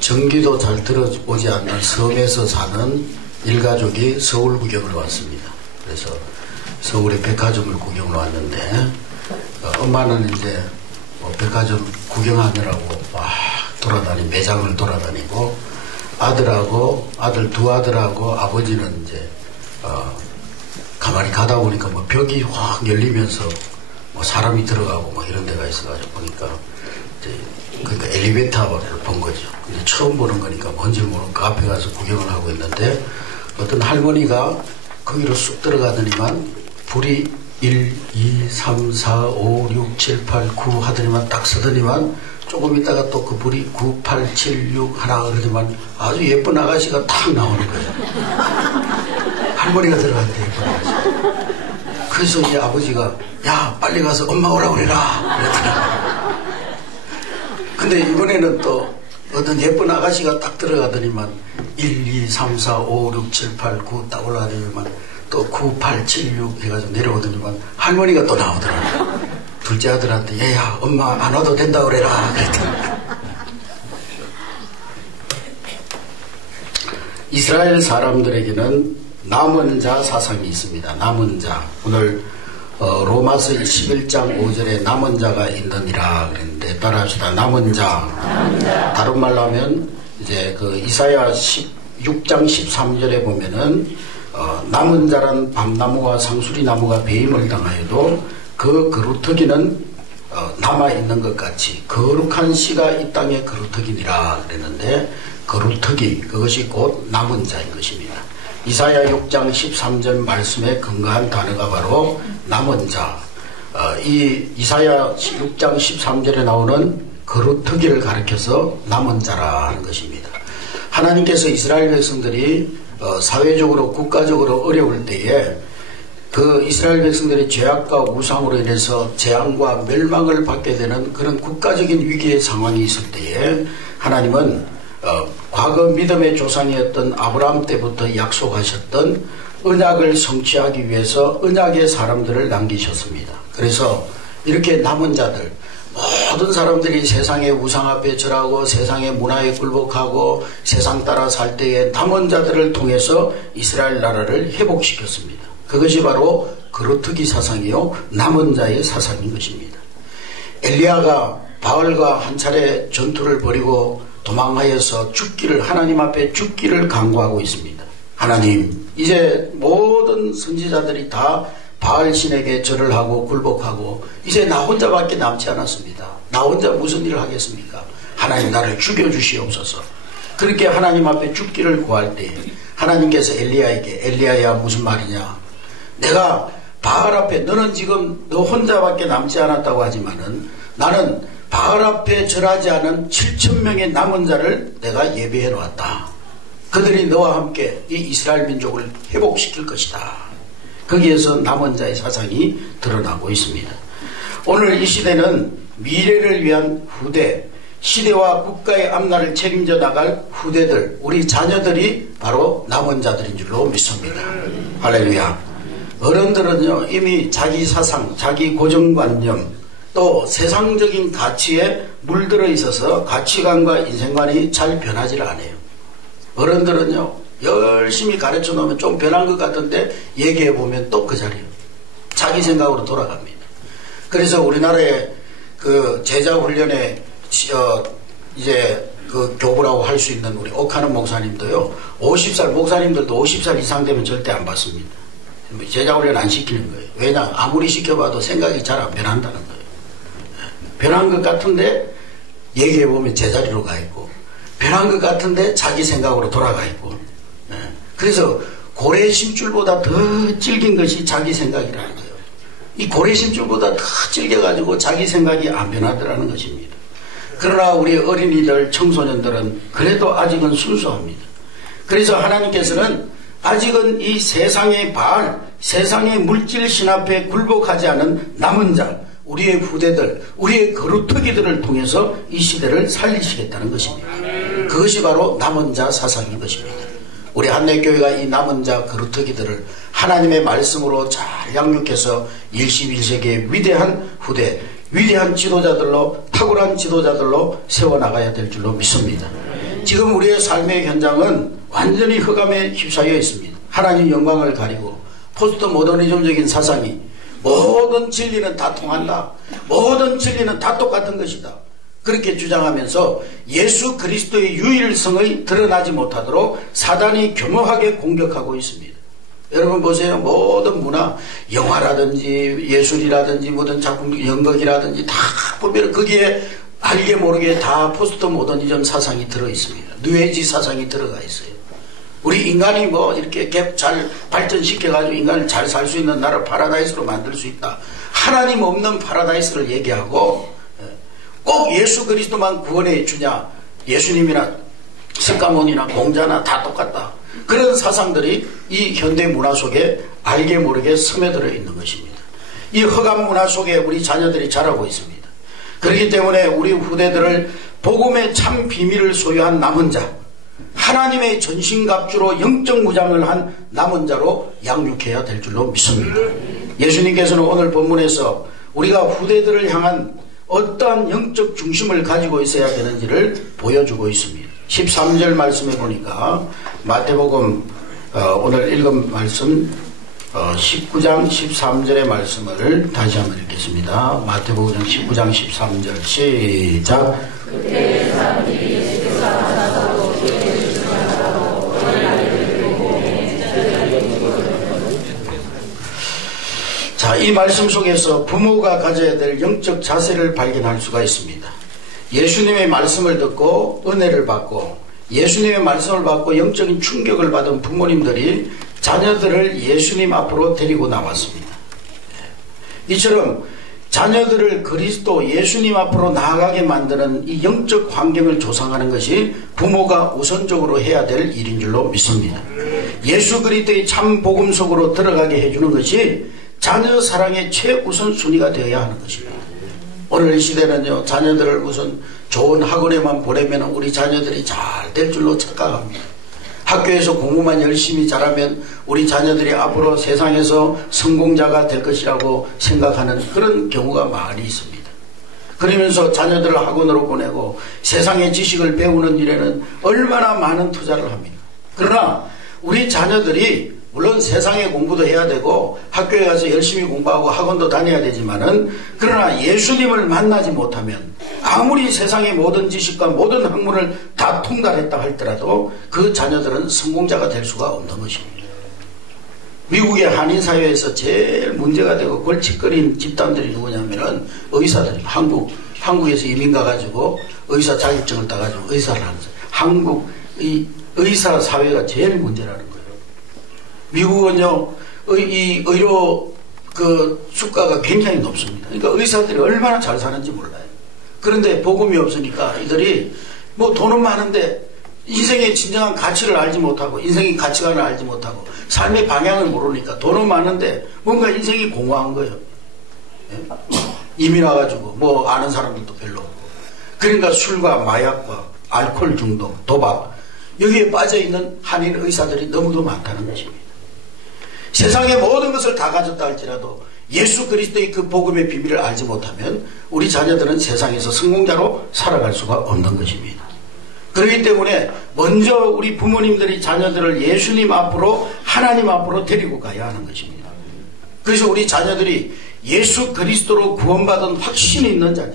전기도 잘 들어오지 않는 섬에서 사는 일가족이 서울 구경을 왔습니다. 그래서 서울의 백화점을 구경을 왔는데 엄마는 이제 백화점 구경하느라고 막 매장을 돌아다니고 아들 두 아들하고 아버지는 이제 가만히 가다 보니까 뭐 벽이 확 열리면서 뭐 사람이 들어가고 뭐 이런 데가 있어가지고 보니까 이제 그러니까 엘리베이터를 본 거죠. 근데 처음 보는 거니까 뭔지 모르고 그 앞에 가서 구경을 하고 있는데 어떤 할머니가 거기로 쑥 들어가더니만 불이 1, 2, 3, 4, 5, 6, 7, 8, 9 하더니만 딱 서더니만 조금 있다가 또 그 불이 9, 8, 7, 6 하나 그러더니만 아주 예쁜 아가씨가 탁 나오는 거예요. 할머니가 들어갔대, 예쁜 아가씨. 그래서 이제 아버지가 야 빨리 가서 엄마 오라고 그래라 그랬더니 근데 이번에는 또 어떤 예쁜 아가씨가 딱 들어가더니만 1, 2, 3, 4, 5, 6, 7, 8, 9 딱 올라가더니만 또 9, 8, 7, 6 해가지고 내려오더니만 할머니가 또 나오더라고요. 둘째 아들한테 얘야 엄마 안 와도 된다 그래라 그랬더니 이스라엘 사람들에게는 남은 자 사상이 있습니다. 남은 자. 오늘 로마서 11장 5절에 남은 자가 있느니라 그랬는데 따라합시다. 남은 자. 다른 말로 하면 이제 그 이사야 6장 13절에 보면은 남은 자란 밤나무와 상수리나무가 배임을 당하여도 그 그루터기는 남아있는 것 같이 거룩한 씨가 이 땅에 그루터기니라 그랬는데 그루터기 그것이 곧 남은 자인 것입니다. 이사야 6장 13절 말씀에 근거한 단어가 바로 남은 자. 이 이사야 6장 13절에 나오는 그루터기를 가리켜서 남은 자라는 것입니다. 하나님께서 이스라엘 백성들이 사회적으로 국가적으로 어려울 때에 그 이스라엘 백성들의 죄악과 우상으로 인해서 재앙과 멸망을 받게 되는 그런 국가적인 위기의 상황이 있을 때에 하나님은 과거 믿음의 조상이었던 아브라함 때부터 약속하셨던 언약을 성취하기 위해서 언약의 사람들을 남기셨습니다. 그래서 이렇게 남은 자들 모든 사람들이 세상의 우상 앞에 절하고 세상의 문화에 굴복하고 세상 따라 살 때에 남은 자들을 통해서 이스라엘 나라를 회복시켰습니다. 그것이 바로 그루터기 사상이요 남은 자의 사상인 것입니다. 엘리야가 바알과 한 차례 전투를 벌이고 도망하여서 하나님 앞에 죽기를 간구하고 있습니다. 하나님 이제 모든 선지자들이 다 바알 신에게 절을 하고 굴복하고 이제 나 혼자밖에 남지 않았습니다. 나 혼자 무슨 일을 하겠습니까? 하나님 나를 죽여주시옵소서. 그렇게 하나님 앞에 죽기를 구할 때 하나님께서 엘리야에게 엘리야야 무슨 말이냐, 내가 바알 앞에 너는 지금 너 혼자밖에 남지 않았다고 하지만은 나는 바알 앞에 절하지 않은 7,000명의 남은 자를 내가 예배해 놓았다. 그들이 너와 함께 이 이스라엘 민족을 회복시킬 것이다. 거기에서 남은 자의 사상이 드러나고 있습니다. 오늘 이 시대는 미래를 위한 후대, 시대와 국가의 앞날을 책임져 나갈 후대들, 우리 자녀들이 바로 남은 자들인 줄로 믿습니다. 할렐루야. 어른들은요 이미 자기 사상, 자기 고정관념 또 세상적인 가치에 물들어 있어서 가치관과 인생관이 잘 변하지 않아요. 어른들은요 열심히 가르쳐 놓으면 좀 변한 것 같은데 얘기해 보면 또 그 자리예요. 자기 생각으로 돌아갑니다. 그래서 우리나라의 그 제자 훈련에 이제 그 교부라고 할 수 있는 우리 옥하는 목사님도요 50살 목사님들도 50살 이상 되면 절대 안 받습니다. 제자 훈련 안 시키는 거예요. 왜냐 아무리 시켜봐도 생각이 잘 안 변한다는 거예요. 변한 것 같은데 얘기해 보면 제자리로 가 있고 변한 것 같은데 자기 생각으로 돌아가 있고 그래서 고래 심줄보다 더 질긴 것이 자기 생각이라는 거예요. 이 고래 심줄보다 더 질겨가지고 자기 생각이 안 변하더라는 것입니다. 그러나 우리 어린이들 청소년들은 그래도 아직은 순수합니다. 그래서 하나님께서는 아직은 이 세상의 바알, 세상의 물질 신 앞에 굴복하지 않은 남은 자, 우리의 후대들, 우리의 거루터기들을 통해서 이 시대를 살리시겠다는 것입니다. 그것이 바로 남은 자 사상인 것입니다. 우리 한내교회가 이 남은 자 거루터기들을 하나님의 말씀으로 잘 양육해서 21세기의 위대한 후대, 위대한 지도자들로, 탁월한 지도자들로 세워나가야 될 줄로 믿습니다. 지금 우리의 삶의 현장은 완전히 흑암에 휩싸여 있습니다. 하나님 영광을 가리고 포스트 모더니즘적인 사상이 모든 진리는 다 통한다, 모든 진리는 다 똑같은 것이다, 그렇게 주장하면서 예수 그리스도의 유일성의 드러나지 못하도록 사단이 교묘하게 공격하고 있습니다. 여러분 보세요. 모든 문화, 영화라든지 예술이라든지 모든 작품, 연극이라든지 다 보면 거기에 알게 모르게 다 포스트 모더니즘 사상이 들어있습니다. 뉴에이지 사상이 들어가 있어요. 우리 인간이 뭐 이렇게 잘 발전시켜가지고 인간을 잘 살 수 있는 나라를 파라다이스로 만들 수 있다, 하나님 없는 파라다이스를 얘기하고 꼭 예수 그리스도만 구원해 주냐, 예수님이나 석가모니나 공자나 다 똑같다, 그런 사상들이 이 현대 문화 속에 알게 모르게 스며들어 있는 것입니다. 이 흑암 문화 속에 우리 자녀들이 자라고 있습니다. 그렇기 때문에 우리 후대들을 복음의 참 비밀을 소유한 남은 자, 하나님의 전신갑주로 영적 무장을 한 남은 자로 양육해야 될 줄로 믿습니다. 예수님께서는 오늘 본문에서 우리가 후대들을 향한 어떠한 영적 중심을 가지고 있어야 되는지를 보여주고 있습니다. 13절 말씀에 보니까 마태복음 오늘 읽은 말씀 19장 13절의 말씀을 다시 한번 읽겠습니다. 마태복음 19장 13절 시작. 자, 이 말씀 속에서 부모가 가져야 될 영적 자세를 발견할 수가 있습니다. 예수님의 말씀을 듣고 은혜를 받고 예수님의 말씀을 받고 영적인 충격을 받은 부모님들이 자녀들을 예수님 앞으로 데리고 나왔습니다. 이처럼 자녀들을 그리스도 예수님 앞으로 나아가게 만드는 이 영적 환경을 조성하는 것이 부모가 우선적으로 해야 될 일인 줄로 믿습니다. 예수 그리스도의 참 복음 속으로 들어가게 해주는 것이 자녀 사랑의 최우선 순위가 되어야 하는 것입니다. 오늘 이 시대는요, 자녀들을 무슨 좋은 학원에만 보내면 우리 자녀들이 잘 될 줄로 착각합니다. 학교에서 공부만 열심히 잘하면 우리 자녀들이 앞으로 세상에서 성공자가 될 것이라고 생각하는 그런 경우가 많이 있습니다. 그러면서 자녀들을 학원으로 보내고 세상의 지식을 배우는 일에는 얼마나 많은 투자를 합니다. 그러나 우리 자녀들이 물론 세상의 공부도 해야 되고 학교에 가서 열심히 공부하고 학원도 다녀야 되지만은, 그러나 예수님을 만나지 못하면 아무리 세상의 모든 지식과 모든 학문을 다 통달했다 할지라도 그 자녀들은 성공자가 될 수가 없는 것입니다. 미국의 한인사회에서 제일 문제가 되고 골칫거린 집단들이 누구냐면은 의사들이, 한국에서 이민 가가지고 의사 자격증을 따가지고 의사를 하는 거예요. 한국 이 의사 사회가 제일 문제라는 거예요. 미국은요, 이 의료 그 수가가 굉장히 높습니다. 그러니까 의사들이 얼마나 잘 사는지 몰라요. 그런데 복음이 없으니까 이들이 뭐 돈은 많은데 인생의 진정한 가치를 알지 못하고 인생의 가치관을 알지 못하고 삶의 방향을 모르니까 돈은 많은데 뭔가 인생이 공허한 거예요. 이민 와가지고 뭐 아는 사람들도 별로 없고, 그러니까 술과 마약과 알코올 중독, 도박, 여기에 빠져있는 한인 의사들이 너무도 많다는 것입니다. 세상의 모든 것을 다 가졌다 할지라도 예수 그리스도의 그 복음의 비밀을 알지 못하면 우리 자녀들은 세상에서 성공자로 살아갈 수가 없는 것입니다. 그렇기 때문에 먼저 우리 부모님들이 자녀들을 예수님 앞으로, 하나님 앞으로 데리고 가야 하는 것입니다. 그래서 우리 자녀들이 예수 그리스도로 구원받은 확신이 있는 자녀,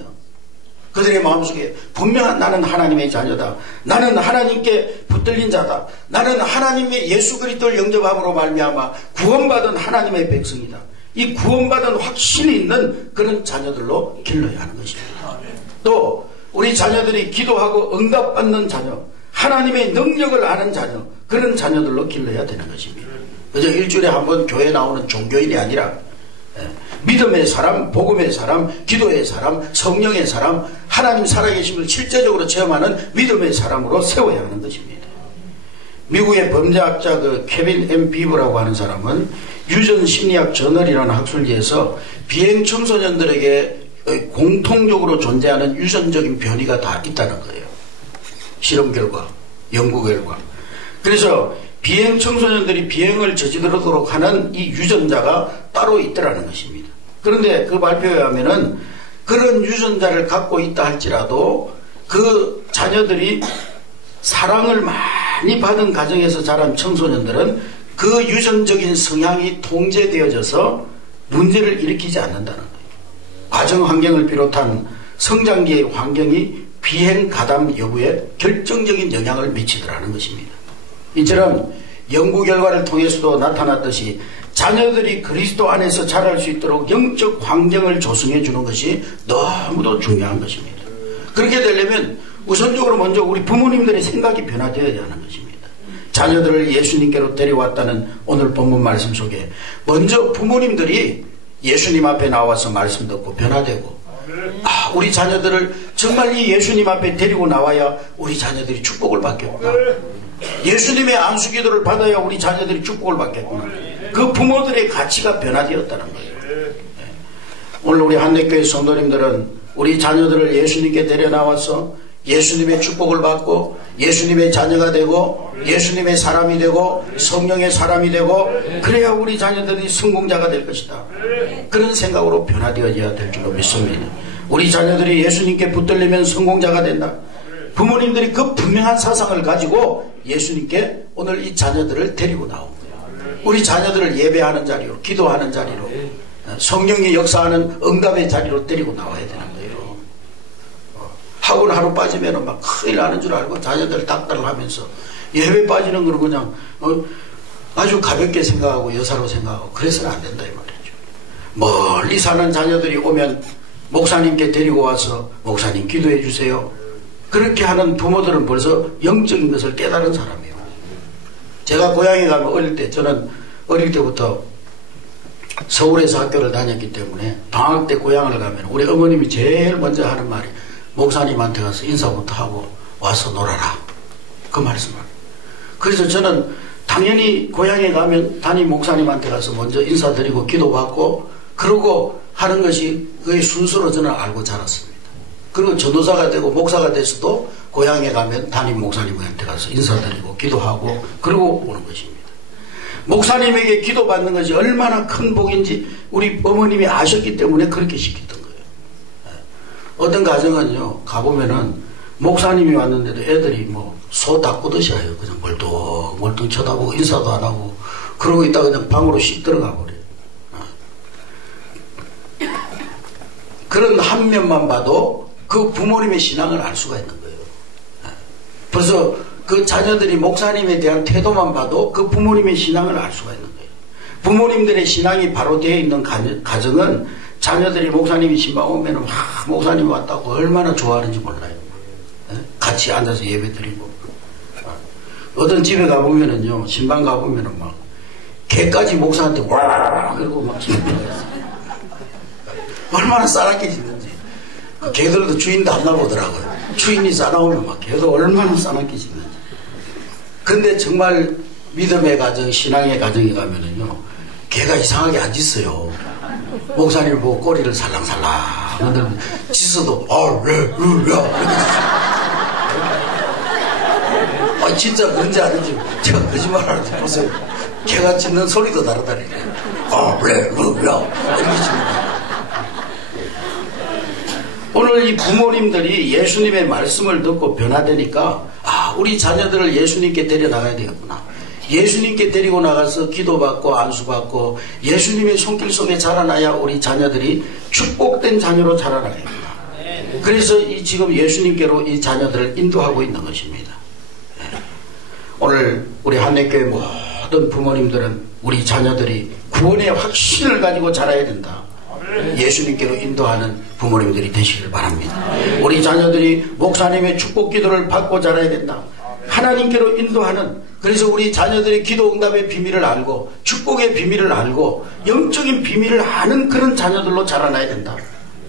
그들의 마음속에 분명한 나는 하나님의 자녀다, 나는 하나님께 붙들린 자다, 나는 하나님의 예수 그리스도를 영접함으로 말미암아 구원받은 하나님의 백성이다, 이 구원받은 확신이 있는 그런 자녀들로 길러야 하는 것입니다. 또 우리 자녀들이 기도하고 응답받는 자녀, 하나님의 능력을 아는 자녀, 그런 자녀들로 길러야 되는 것입니다. 그저 일주일에 한 번 교회 나오는 종교인이 아니라 믿음의 사람, 복음의 사람, 기도의 사람, 성령의 사람, 하나님 살아계심을 실제적으로 체험하는 믿음의 사람으로 세워야 하는 것입니다. 미국의 범죄학자 그 케빈 M. 비브라고 하는 사람은 유전 심리학 저널이라는 학술지에서 비행 청소년들에게 공통적으로 존재하는 유전적인 변이가 다 있다는 거예요. 실험 결과, 연구 결과. 그래서 비행 청소년들이 비행을 저지르도록 하는 이 유전자가 따로 있더라는 것입니다. 그런데 그 발표에 하면은 그런 유전자를 갖고 있다 할지라도 그 자녀들이 사랑을 많이 받은 가정에서 자란 청소년들은 그 유전적인 성향이 통제되어져서 문제를 일으키지 않는다는 거예요. 가정 환경을 비롯한 성장기의 환경이 비행 가담 여부에 결정적인 영향을 미치더라는 것입니다. 이처럼 연구 결과를 통해서도 나타났듯이 자녀들이 그리스도 안에서 자랄 수 있도록 영적 환경을 조성해 주는 것이 너무도 중요한 것입니다. 그렇게 되려면 우선적으로 먼저 우리 부모님들의 생각이 변화되어야 하는 것입니다. 자녀들을 예수님께로 데려왔다는 오늘 본문 말씀 속에 먼저 부모님들이 예수님 앞에 나와서 말씀 듣고 변화되고, 우리 자녀들을 정말 이 예수님 앞에 데리고 나와야 우리 자녀들이 축복을 받겠구나. 예수님의 안수기도를 받아야 우리 자녀들이 축복을 받겠구나. 그 부모들의 가치가 변화되었다는 거예요. 오늘 우리 한대교회 성도님들은 우리 자녀들을 예수님께 데려나와서 예수님의 축복을 받고 예수님의 자녀가 되고 예수님의 사람이 되고 성령의 사람이 되고, 그래야 우리 자녀들이 성공자가 될 것이다. 그런 생각으로 변화되어야 될 줄로 믿습니다. 우리 자녀들이 예수님께 붙들리면 성공자가 된다. 부모님들이 그 분명한 사상을 가지고 예수님께 오늘 이 자녀들을 데리고 나옵니다. 우리 자녀들을 예배하는 자리로, 기도하는 자리로, 성령의 역사하는 응답의 자리로 데리고 나와야 되는 거예요. 학원 하루 빠지면 막 큰일 나는 줄 알고 자녀들 닥달을 하면서, 예배 빠지는 거는 그냥 아주 가볍게 생각하고 여사로 생각하고 그래서는 안 된다 이 말이죠. 멀리 사는 자녀들이 오면 목사님께 데리고 와서 목사님 기도해 주세요. 그렇게 하는 부모들은 벌써 영적인 것을 깨달은 사람이에요. 제가 고향에 가면 저는 어릴 때부터 서울에서 학교를 다녔기 때문에 방학 때 고향을 가면 우리 어머님이 제일 먼저 하는 말이 목사님한테 가서 인사부터 하고 와서 놀아라. 그 말씀을. 그래서 저는 당연히 고향에 가면 담임 목사님한테 가서 먼저 인사드리고 기도받고 그러고 하는 것이 그의 순서로 저는 알고 자랐습니다. 그리고 전도사가 되고 목사가 돼서도 고향에 가면 담임 목사님한테 가서 인사드리고 기도하고 그러고 오는 것입니다. 목사님에게 기도받는 것이 얼마나 큰 복인지 우리 어머님이 아셨기 때문에 그렇게 시켰던 거예요. 어떤 가정은요, 가보면은 목사님이 왔는데도 애들이 소 닦고듯이 해요. 그냥 멀뚱멀뚱 쳐다보고 인사도 안 하고 그러고 있다가 그냥 방으로 씩 들어가 버려요. 그런 한 면만 봐도 그 부모님의 신앙을 알 수가 있는 거예요. 벌써 그 자녀들이 목사님에 대한 태도만 봐도 그 부모님의 신앙을 알 수가 있는 거예요. 부모님들의 신앙이 바로 되어 있는 가정은 자녀들이 목사님이 신방 오면 목사님 왔다고 얼마나 좋아하는지 몰라요. 같이 앉아서 예배 드리고. 어떤 집에 가보면은요, 신방 가보면은 막 개까지 목사한테 와 그러고 막 얼마나 싸납게 짖는지. 개들도 주인도 안 나보더라고요. 주인이 싸나오면 막 개도 얼마나 싸납게 짖는지. 근데 정말 믿음의 가정, 신앙의 가정에 가면은요, 개가 이상하게 안 짖어요. 목사님을 보고 꼬리를 살랑살랑 흔들면 짖어도 진짜 그런지 아닌지 제가 거짓말하는지 보세요. 개가 짖는 소리도 다르다니까요. 이렇게 짖는. 오늘 이 부모님들이 예수님의 말씀을 듣고 변화되니까 우리 자녀들을 예수님께 데려나가야 되겠구나. 예수님께 데리고 나가서 기도받고 안수받고 예수님의 손길 속에 자라나야 우리 자녀들이 축복된 자녀로 자라나겠구나. 그래서 지금 예수님께로 이 자녀들을 인도하고 있는 것입니다. 오늘 우리 한대교회 모든 부모님들은 우리 자녀들이 구원의 확신을 가지고 자라야 된다. 예수님께로 인도하는 부모님들이 되시길 바랍니다. 우리 자녀들이 목사님의 축복 기도를 받고 자라야 된다. 하나님께로 인도하는, 그래서 우리 자녀들이 기도 응답의 비밀을 알고 축복의 비밀을 알고 영적인 비밀을 아는 그런 자녀들로 자라나야 된다.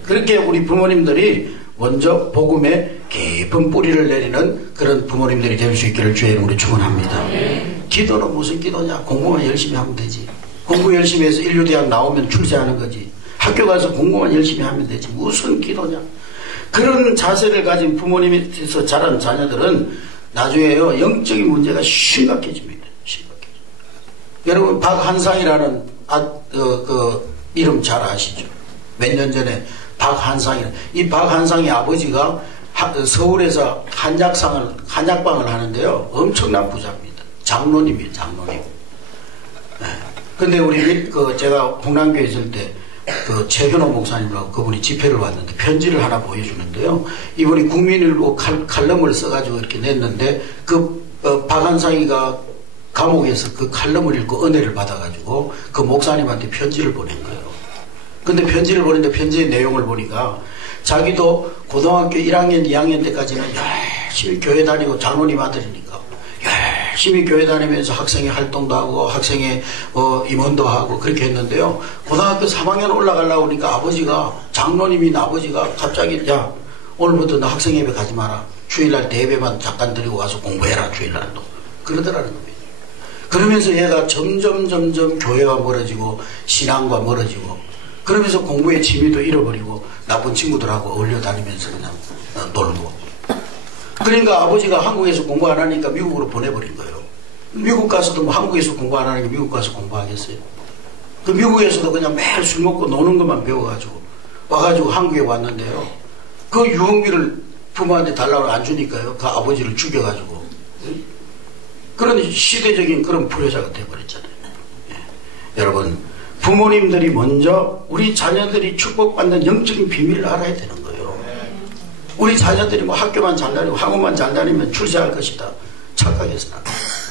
그렇게 우리 부모님들이 먼저 복음에 깊은 뿌리를 내리는 그런 부모님들이 될 수 있기를 주의 이름으로 축원합니다. 기도는 무슨 기도냐? 공부만 열심히 하면 되지. 공부 열심히 해서 인류대학 나오면 출세하는 거지. 학교 가서 공부만 열심히 하면 되지. 무슨 기도냐? 그런 자세를 가진 부모님에서 자란 자녀들은 나중에요, 영적인 문제가 심각해집니다. 심각해집니다. 여러분, 박한상이라는 이름 잘 아시죠? 몇 년 전에 박한상이. 이 박한상의 아버지가 서울에서 한약방을 하는데요. 엄청난 부자입니다. 장로님이에요, 장로님. 근데 우리 제가 홍남교에 있을 때 최현호 목사님이라고 그분이 집회를 왔는데 편지를 하나 보여주는데요. 이분이 국민일보 칼럼을 써가지고 이렇게 냈는데 박한상이가 감옥에서 그 칼럼을 읽고 은혜를 받아가지고 그 목사님한테 편지를 보낸 거예요. 근데 편지를 보냈는데 편지의 내용을 보니까 자기도 고등학교 1학년, 2학년 때까지는 열심히 교회 다니고 장로님 아들이니까 열심히 교회 다니면서 학생회 활동도 하고 학생회 임원도 하고 그렇게 했는데요. 고등학교 3학년 올라가려고 하니까 아버지가, 장로님인 아버지가 갑자기 야 오늘부터 너 학생 예배 가지 마라. 주일날 대예배만 잠깐 드리고 와서 공부해라. 주일날도. 그러더라는 겁니다. 그러면서 얘가 점점 교회와 멀어지고 신앙과 멀어지고 그러면서 공부의 취미도 잃어버리고 나쁜 친구들하고 어울려 다니면서 그냥 놀고. 그러니까 아버지가 한국에서 공부 안 하니까 미국으로 보내버린 거예요. 미국 가서도 뭐 한국에서 공부 안 하니까 미국 가서 공부하겠어요. 그 미국에서도 그냥 매일 술 먹고 노는 것만 배워가지고 와가지고 한국에 왔는데요. 그 유흥비를 부모한테 달라고 안 주니까요. 그 아버지를 죽여가지고 그런 시대적인 그런 불효자가 돼버렸잖아요. 여러분, 부모님들이 먼저 우리 자녀들이 축복받는 영적인 비밀을 알아야 되는 거예요. 우리 자녀들이 뭐 학교만 잘 다니고 학원만 잘 다니면 출세할 것이다 착각해서는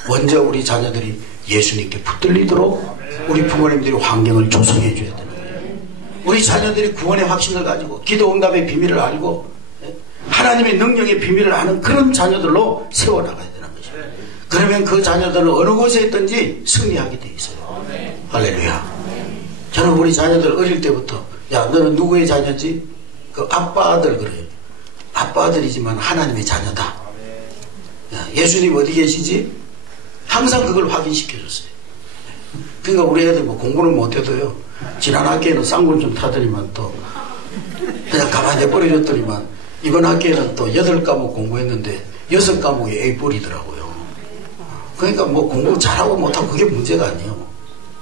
먼저 우리 자녀들이 예수님께 붙들리도록 우리 부모님들이 환경을 조성해 줘야 되는 거예요. 우리 자녀들이 구원의 확신을 가지고 기도 응답의 비밀을 알고 하나님의 능력의 비밀을 아는 그런 자녀들로 세워나가야 되는 것이에요. 그러면 그 자녀들은 어느 곳에 있든지 승리하게 돼 있어요. 할렐루야. 저는 우리 자녀들 어릴 때부터 야 너는 누구의 자녀지? 그 아빠 아들 그래요. 아빠 아들이지만 하나님의 자녀다. 야, 예수님 어디 계시지? 항상 그걸 확인시켜줬어요. 그러니까 우리 애들 뭐 공부는 못해도요. 지난 학기에는 쌍군 좀 타더니만 또 그냥 가만히 내버려줬더니만 이번 학기에는 또 8과목 공부했는데 6과목이 A뿔이더라고요. 그러니까 뭐 공부 잘하고 못하고 그게 문제가 아니에요.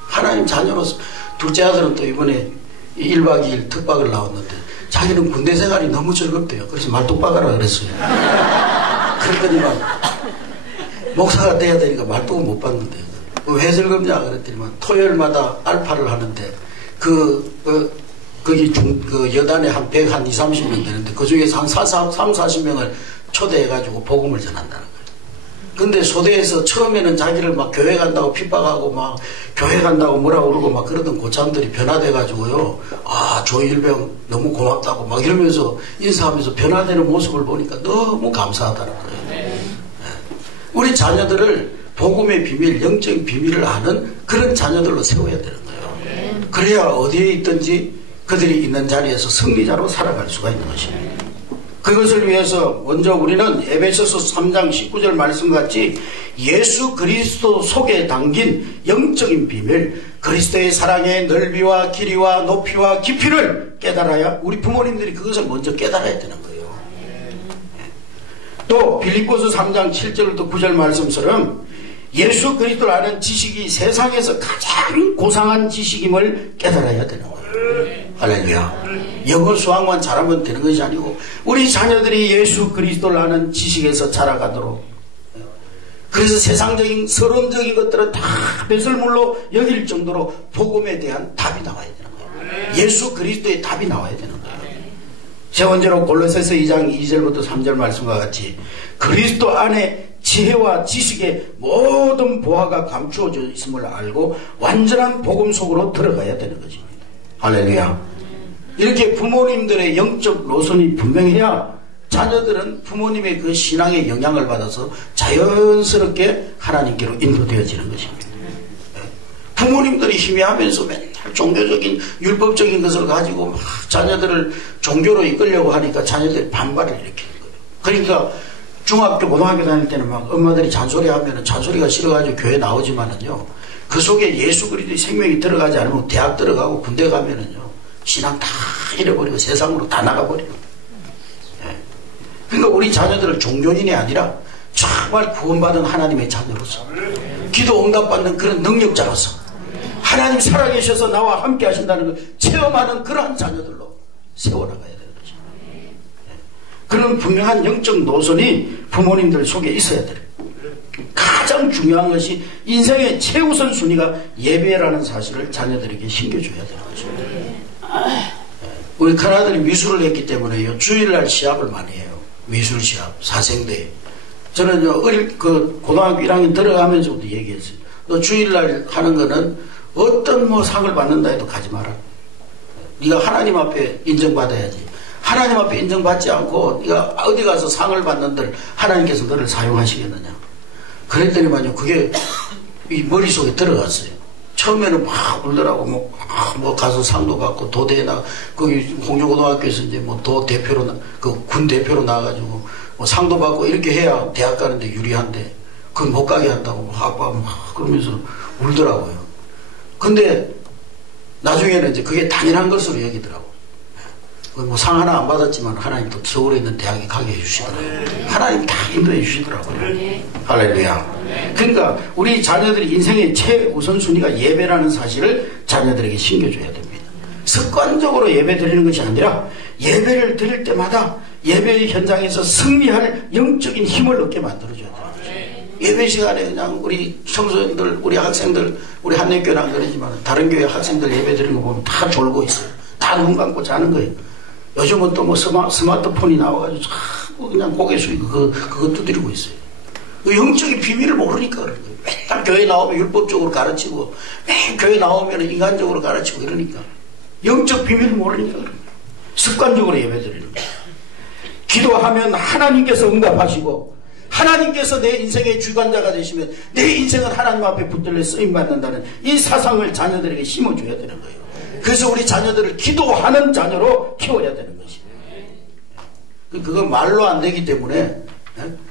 하나님 자녀로서 둘째 아들은 또 이번에 1박 2일 특박을 나왔는데 자기는 군대 생활이 너무 즐겁대요. 그래서 말뚝박아라 그랬어요. 그랬더니만 목사가 돼야 되니까 말뚝은 못 받는데 왜 즐겁냐 그랬더니만 토요일마다 알파를 하는데 거기 여단에 한 120-30명 되는데 그 중에서 한 30-40명을 초대해가지고 복음을 전한다는 거예요. 근데 소대에서 처음에는 자기를 막 교회 간다고 핍박하고 막 교회 간다고 뭐라고 그러고 막 그러던 고참들이 변화돼가지고요. 아, 조일병 너무 고맙다고 막 이러면서 인사하면서 변화되는 모습을 보니까 너무 감사하다는 거예요. 네. 우리 자녀들을 복음의 비밀, 영적인 비밀을 아는 그런 자녀들로 세워야 되는 거예요. 네. 그래야 어디에 있든지 그들이 있는 자리에서 승리자로 살아갈 수가 있는 것입니다. 그것을 위해서 먼저 우리는 에베소서 3장 19절 말씀같이 예수 그리스도 속에 담긴 영적인 비밀, 그리스도의 사랑의 넓이와 길이와 높이와 깊이를 깨달아야 우리 부모님들이 그것을 먼저 깨달아야 되는 거예요. 또 빌립보서 3장 7절부터 9절 말씀처럼 예수 그리스도를 아는 지식이 세상에서 가장 고상한 지식임을 깨달아야 되는 거예요. 할렐루야. 영어 수학만 잘하면 되는 것이 아니고 우리 자녀들이 예수 그리스도를 아는 지식에서 자라가도록, 그래서 세상적인 서론적인 것들은 다 배설물로 여길 정도로 복음에 대한 답이 나와야 되는 거예요. 예수 그리스도의 답이 나와야 되는 거예요. 세 번째로 골로새서 2장 2절부터 3절 말씀과 같이 그리스도 안에 지혜와 지식의 모든 보화가 감추어져 있음을 알고 완전한 복음 속으로 들어가야 되는 것입니다. 할렐루야. 이렇게 부모님들의 영적 노선이 분명해야 자녀들은 부모님의 그 신앙의 영향을 받아서 자연스럽게 하나님께로 인도되어지는 것입니다. 부모님들이 희미하면서 맨날 종교적인 율법적인 것을 가지고 막 자녀들을 종교로 이끌려고 하니까 자녀들이 반발을 일으키는 거예요. 그러니까 중학교 고등학교 다닐 때는 막 엄마들이 잔소리하면 잔소리가 싫어가지고 교회 나오지만은요, 그 속에 예수 그리스도의 생명이 들어가지 않으면 대학 들어가고 군대 가면은요 신앙 다 잃어버리고 세상으로 다 나가버리고. 그러니까 우리 자녀들을 종교인이 아니라 정말 구원받은 하나님의 자녀로서, 기도 응답받는 그런 능력자로서, 하나님 살아계셔서 나와 함께 하신다는 걸 체험하는 그러한 자녀들로 세워나가야 되는 거죠. 그런 분명한 영적 노선이 부모님들 속에 있어야 돼요. 가장 중요한 것이 인생의 최우선 순위가 예배라는 사실을 자녀들에게 심겨줘야 되는 거죠. 우리 큰아들이 미술을 했기 때문에요. 주일날 시합을 많이 해요. 미술 시합, 사생대. 저는 고등학교 1학년 들어가면서부터 얘기했어요. 너 주일날 하는 거는 어떤 뭐 상을 받는다 해도 가지 마라. 네가 하나님 앞에 인정받아야지. 하나님 앞에 인정받지 않고 네가 어디 가서 상을 받는들 하나님께서 너를 사용하시겠느냐. 그랬더니만요, 그게 이 머릿속에 들어갔어요. 처음에는 막 울더라고. 뭐 가서 상도 받고 도대에 거기 홍조고등학교에서 이제 뭐 도 대표로 군 대표로 나와가지고 뭐 상도 받고 이렇게 해야 대학 가는데 유리한데 그건 못 가게 한다고 막 그러면서 울더라고요. 근데 나중에는 이제 그게 당연한 것으로 여기더라고. 뭐 상 하나 안 받았지만 하나님 또 서울에 있는 대학에 가게 해주시더라고요. 하나님 다 인도해 주시더라고요. 할렐루야. 그러니까 우리 자녀들이 인생의 최우선순위가 예배라는 사실을 자녀들에게 심겨줘야 됩니다. 습관적으로 예배 드리는 것이 아니라 예배를 드릴 때마다 예배의 현장에서 승리할 영적인 힘을 얻게 만들어줘야 돼요. 예배 시간에 그냥 우리 청소년들, 우리 학생들, 우리 한내교회는 안 그러지만 다른 교회 학생들 예배 드리는 거 보면 다 졸고 있어요. 다 눈 감고 자는 거예요. 요즘은 또 뭐 스마트폰이 나와가지고 자꾸 그냥 고개 숙이고 그거 두드리고 있어요. 그 영적인 비밀을 모르니까 그런 거예요. 맨날 교회 나오면 율법적으로 가르치고, 맨 교회 나오면 인간적으로 가르치고 이러니까. 영적 비밀을 모르니까 그런 거예요. 습관적으로 예배 드리는 거예요. 기도하면 하나님께서 응답하시고, 하나님께서 내 인생의 주관자가 되시면 내 인생은 하나님 앞에 붙들려 쓰임받는다는 이 사상을 자녀들에게 심어줘야 되는 거예요. 그래서 우리 자녀들을 기도하는 자녀로 키워야 되는 것이에요. 그건 말로 안 되기 때문에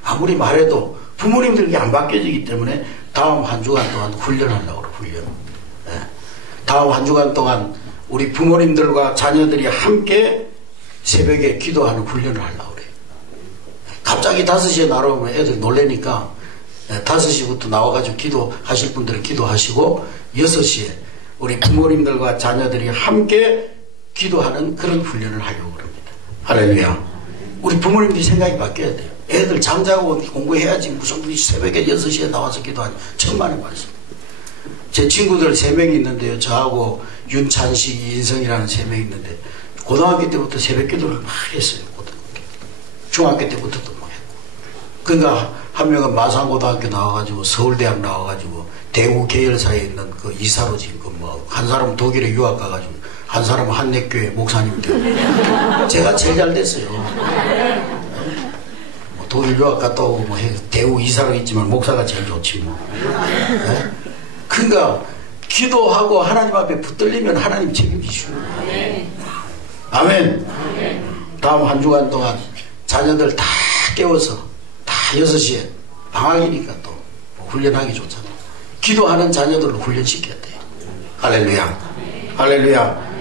아무리 말해도 부모님들에게 안 바뀌어지기 때문에 다음 한 주간 동안 훈련하려고 그래요. 훈련. 다음 한 주간 동안 우리 부모님들과 자녀들이 함께 새벽에 기도하는 훈련을 하려고 그래요. 갑자기 5시에 나오면 애들 놀래니까 5시부터 나와가지고 기도하실 분들은 기도하시고 6시에 우리 부모님들과 자녀들이 함께 기도하는 그런 훈련을 하려고 합니다. 할렐루야. 우리 부모님들이 생각이 바뀌어야 돼요. 애들 잠자고 공부해야지 무슨 새벽에 6시에 나와서 기도하니 천만의 말씀. 제 친구들 3명이 있는데요. 저하고 윤찬식, 이인성이라는 3명이 있는데 고등학교 때부터 새벽 기도를 막 했어요. 중학교 때부터도 막 했고. 그러니까 한 명은 마산고등학교 나와가지고 서울대학 나와가지고 대구 계열사에 있는 그 이사로 지금 한 사람은 독일에 유학 가가지고 한 사람은 한내교회 목사님 되고 제가 제일 잘 됐어요. 뭐 독일 유학 갔다 오고 뭐 대구 이사로 있지만 목사가 제일 좋지 뭐. 그러니까 기도하고 하나님 앞에 붙들리면 하나님 책임지시는 거예요. 아멘. 다음 한 주간 동안 자녀들 다 깨워서 다 6시에 방학이니까 또 훈련하기 좋잖아요. 기도하는 자녀들을 훈련시켜야 돼요. 할렐루야. 할렐루야.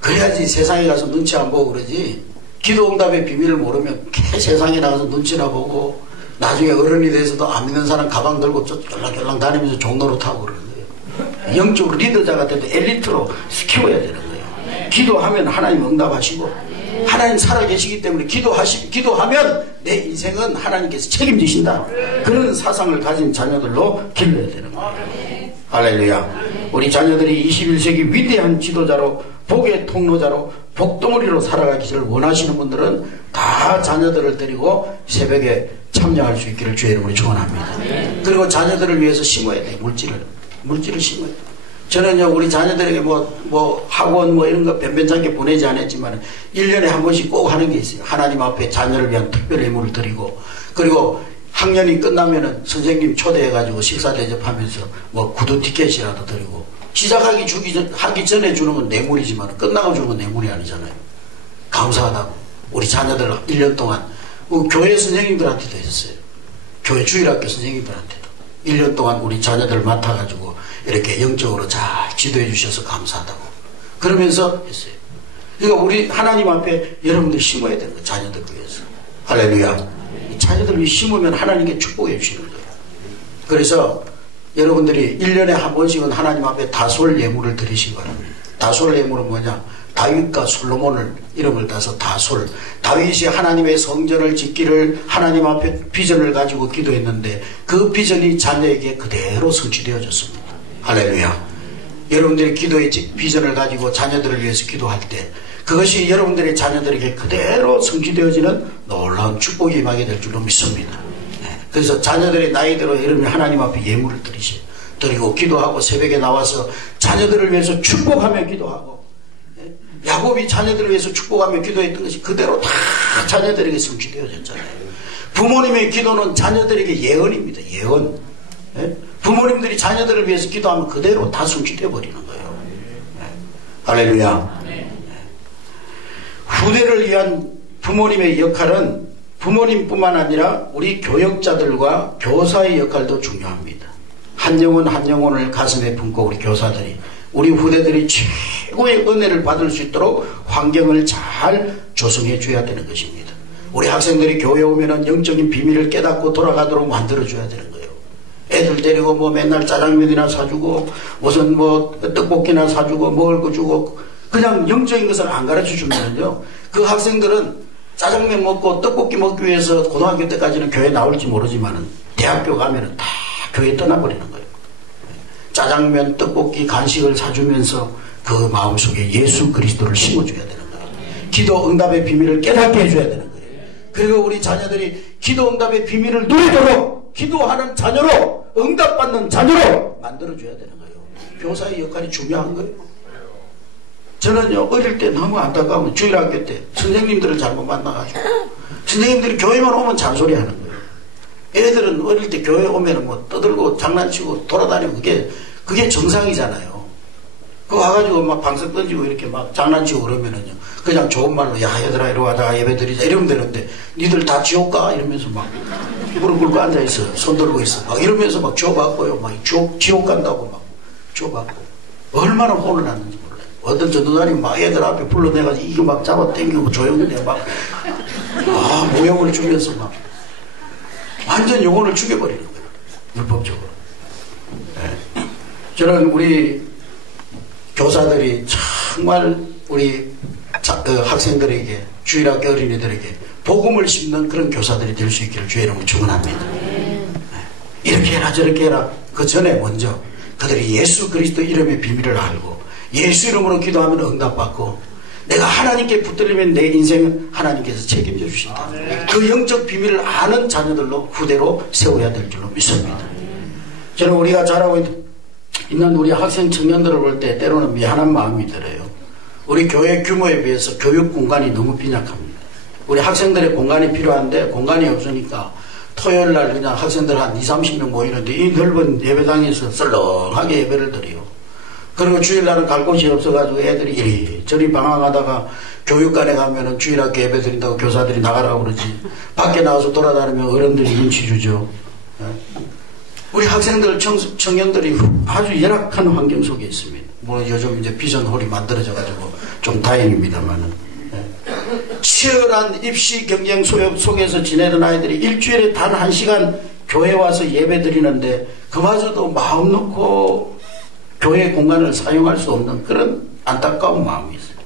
그래야지 세상에 가서 눈치 안 보고 그러지. 기도 응답의 비밀을 모르면 세상에 나가서 눈치나 보고 나중에 어른이 돼서도 안 믿는 사람 가방 들고 쫄랑쫄랑 다니면서 종로로 타고 그러는 거예요. 영적으로 리더자가 돼도 엘리트로 키워야 되는 거예요. 기도하면 하나님 응답하시고 하나님 살아계시기 때문에 기도하면 내 인생은 하나님께서 책임지신다. 그런 사상을 가진 자녀들로 길러야 되는 거예요. 할렐루야. 우리 자녀들이 21세기 위대한 지도자로 복의 통로자로 복덩어리로 살아가기를 원하시는 분들은 다 자녀들을 데리고 새벽에 참여할 수 있기를 주의 이름으로 축원합니다. 그리고 자녀들을 위해서 심어야 돼요. 물질을 심어야 돼요. 저는요 우리 자녀들에게 뭐 학원 뭐 이런 거 변변찮게 보내지 않았지만 1년에 한 번씩 꼭 하는 게 있어요. 하나님 앞에 자녀를 위한 특별 예물을 드리고 그리고 학년이 끝나면은 선생님 초대해가지고 식사 대접하면서 뭐 구두 티켓이라도 드리고 시작하기 하기 전에 주는 건 뇌물이지만 끝나고 주는 건 뇌물이 아니잖아요. 감사하다고 우리 자녀들 1년 동안 교회 선생님들한테도 했어요. 교회 주일학교 선생님들한테도 1년 동안 우리 자녀들 맡아가지고 이렇게 영적으로 잘 지도해 주셔서 감사하다고 그러면서 했어요. 그러니까 우리 하나님 앞에 여러분들 심어야 되는 거예요. 자녀들 위해서. 할렐루야. 자녀들 위해 심으면 하나님께 축복해 주시는 거예요. 그래서 여러분들이 1년에 한 번씩은 하나님 앞에 다솔 예물을 드리시기 바랍니다. 다솔 예물은 뭐냐? 다윗과 솔로몬을 이름을 따서 다솔. 다윗이 하나님의 성전을 짓기를 하나님 앞에 비전을 가지고 기도했는데 그 비전이 자녀에게 그대로 성취되어졌습니다. 할렐루야. 여러분들이 기도의 비전을 가지고 자녀들을 위해서 기도할 때 그것이 여러분들의 자녀들에게 그대로 성취되어지는 놀라운 축복이 임하게 될 줄로 믿습니다. 그래서 자녀들의 나이대로 여러분이 하나님 앞에 예물을 드리고 기도하고 새벽에 나와서 자녀들을 위해서 축복하며 기도하고, 야곱이 자녀들을 위해서 축복하며 기도했던 것이 그대로 다 자녀들에게 성취되어졌잖아요. 부모님의 기도는 자녀들에게 예언입니다. 예언. 부모님들이 자녀들을 위해서 기도하면 그대로 다 성취되어 버리는 거예요. 할렐루야. 후대를 위한 부모님의 역할은 부모님뿐만 아니라 우리 교역자들과 교사의 역할도 중요합니다. 한 영혼 한 영혼을 가슴에 품고 우리 교사들이, 우리 후대들이 최고의 은혜를 받을 수 있도록 환경을 잘 조성해 줘야 되는 것입니다. 우리 학생들이 교회 오면은 영적인 비밀을 깨닫고 돌아가도록 만들어 줘야 되는 거예요. 애들 데리고 뭐 맨날 짜장면이나 사주고 무슨 뭐 떡볶이나 사주고 먹을 거 주고 그냥 영적인 것을 안 가르쳐 주면은요, 그 학생들은 짜장면 먹고 떡볶이 먹기 위해서 고등학교 때까지는 교회 나올지 모르지만은 대학교 가면은 다 교회 떠나버리는 거예요. 짜장면, 떡볶이, 간식을 사주면서 그 마음속에 예수 그리스도를 심어줘야 되는 거예요. 기도 응답의 비밀을 깨닫게 해줘야 되는 거예요. 그리고 우리 자녀들이 기도 응답의 비밀을 누리도록 기도하는 자녀로, 응답받는 자녀로 만들어줘야 되는 거예요. 교사의 역할이 중요한 거예요. 저는요, 어릴 때 너무 안타까운 주일학교 때 선생님들을 잘못 만나가지고 선생님들이 교회만 오면 잔소리 하는 거예요. 애들은 어릴 때 교회 오면 뭐 떠들고 장난치고 돌아다니고 그게 정상이잖아요. 그거 와가지고 막 방석 던지고 이렇게 막 장난치고 그러면은요, 그냥 좋은 말로 야 얘들아 이리 와자 예배 드리자 이러면 되는데 니들 다 지옥 가 이러면서 막 무릎 꿇고 앉아있어, 손 들고 있어 막 이러면서 막 줘받고요, 막 지옥 간다고 막 줘받고 얼마나 혼을 났는지 몰라요. 어떤 전도사님 막 애들 앞에 불러내가지고 이거 막 잡아 당기고 조용히 막 모욕을 주면서 막 완전 영혼을 죽여버리는 거예요. 율법적으로. 네. 저는 우리 교사들이 정말 우리 학생들에게, 주일학교 어린이들에게 복음을 심는 그런 교사들이 될 수 있기를 주의 이름으로 축원합니다. 네. 이렇게 해라 저렇게 해라. 그 전에 먼저 그들이 예수 그리스도 이름의 비밀을 알고 예수 이름으로 기도하면 응답받고 내가 하나님께 붙들리면 내 인생은 하나님께서 책임져 주신다. 그 영적 비밀을 아는 자녀들로 후대로 세워야 될 줄로 믿습니다. 저는 우리가 자라고 있는 우리 학생 청년들을 볼 때 때로는 미안한 마음이 들어요. 우리 교회 규모에 비해서 교육 공간이 너무 빈약합니다. 우리 학생들의 공간이 필요한데 공간이 없으니까 토요일날 그냥 학생들 한 20-30명 모이는데 이 넓은 예배당에서 썰렁하게 예배를 드려요. 그리고 주일날은 갈 곳이 없어가지고 애들이 이리저리 방황하다가 교육관에 가면은 주일학교 예배 드린다고 교사들이 나가라고 그러지. 밖에 나와서 돌아다니면 어른들이 눈치 주죠. 우리 학생들, 청년들이 아주 열악한 환경 속에 있습니다. 뭐 요즘 이제 비전홀이 만들어져가지고 좀 다행입니다만은. 치열한 입시 경쟁 속에서 지내던 아이들이 일주일에 단 1시간 교회 와서 예배 드리는데 그마저도 마음 놓고 교회 공간을 사용할 수 없는 그런 안타까운 마음이 있어요.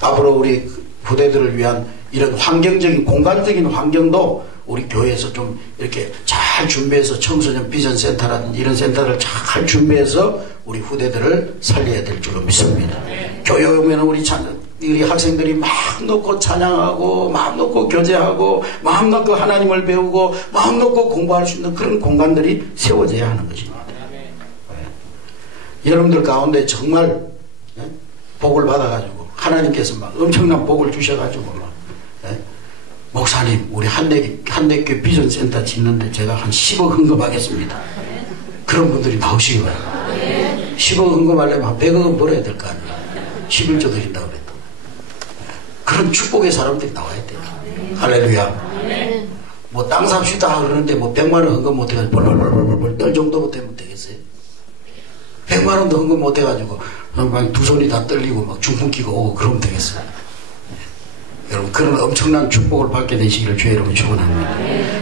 앞으로 우리 후대들을 위한 이런 환경적인, 공간적인 환경도 우리 교회에서 좀 이렇게 잘 준비해서 청소년 비전센터라든지 이런 센터를 잘 준비해서 우리 후대들을 살려야 될 줄로 믿습니다. 교회 오면 우리 학생들이 마음 놓고 찬양하고 마음 놓고 교제하고 마음 놓고 하나님을 배우고 마음 놓고 공부할 수 있는 그런 공간들이 세워져야 하는 것입니다. 여러분들 가운데 정말 복을 받아가지고 하나님께서 막 엄청난 복을 주셔가지고 막 목사님 우리 한대교 비전센터 짓는데 제가 한 10억 헌금하겠습니다. 그런 분들이 나오시기 바랍니다. 10억 헌금하려면 한 100억은 벌어야 될 거 아니에요. 11조 드린다고 그랬다. 그런 축복의 사람들이 나와야 돼요. 할렐루야. 뭐 땅 삽시다 그러는데 뭐 100만 원 헌금 못해가지고 벌벌벌벌벌 떨 정도 되면 되겠어요? 100만 원도 헌금 못해가지고 막 두 손이 다 떨리고 막 중풍 끼고 오고 그러면 되겠어요. 여러분 그런 엄청난 축복을 받게 되시기를 주의 이름으로 축원합니다.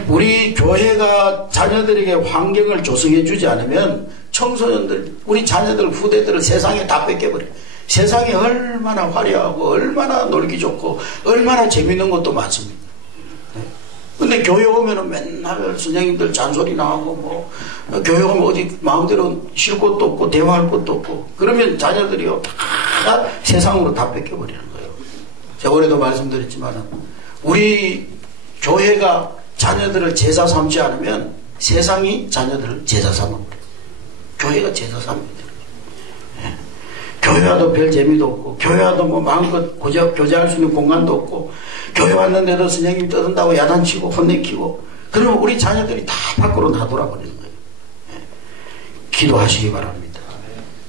우리 교회가 자녀들에게 환경을 조성해 주지 않으면 청소년들, 우리 자녀들, 후대들을 세상에 다 뺏겨버려요. 세상이 얼마나 화려하고 얼마나 놀기 좋고 얼마나 재밌는 것도 많습니다. 근데 교회 오면은 맨날 선생님들 잔소리 나하고 뭐 교회 오면 어디 마음대로 쉴 곳도 없고 대화할 곳도 없고 그러면 자녀들이요 다 세상으로 다 뺏겨버리는 거예요. 제가 올해도 말씀드렸지만은 우리 교회가 자녀들을 제자 삼지 않으면 세상이 자녀들을 제자 삼아버려요. 교회가 제자 삼아버려요. 교회 와도 별 재미도 없고 교회 와도 뭐 마음껏 교제할 수 있는 공간도 없고 교회 왔는데도 선생님이 떠든다고 야단치고 혼내키고 그러면 우리 자녀들이 다 밖으로 나돌아버리는 거예요. 기도하시기 바랍니다.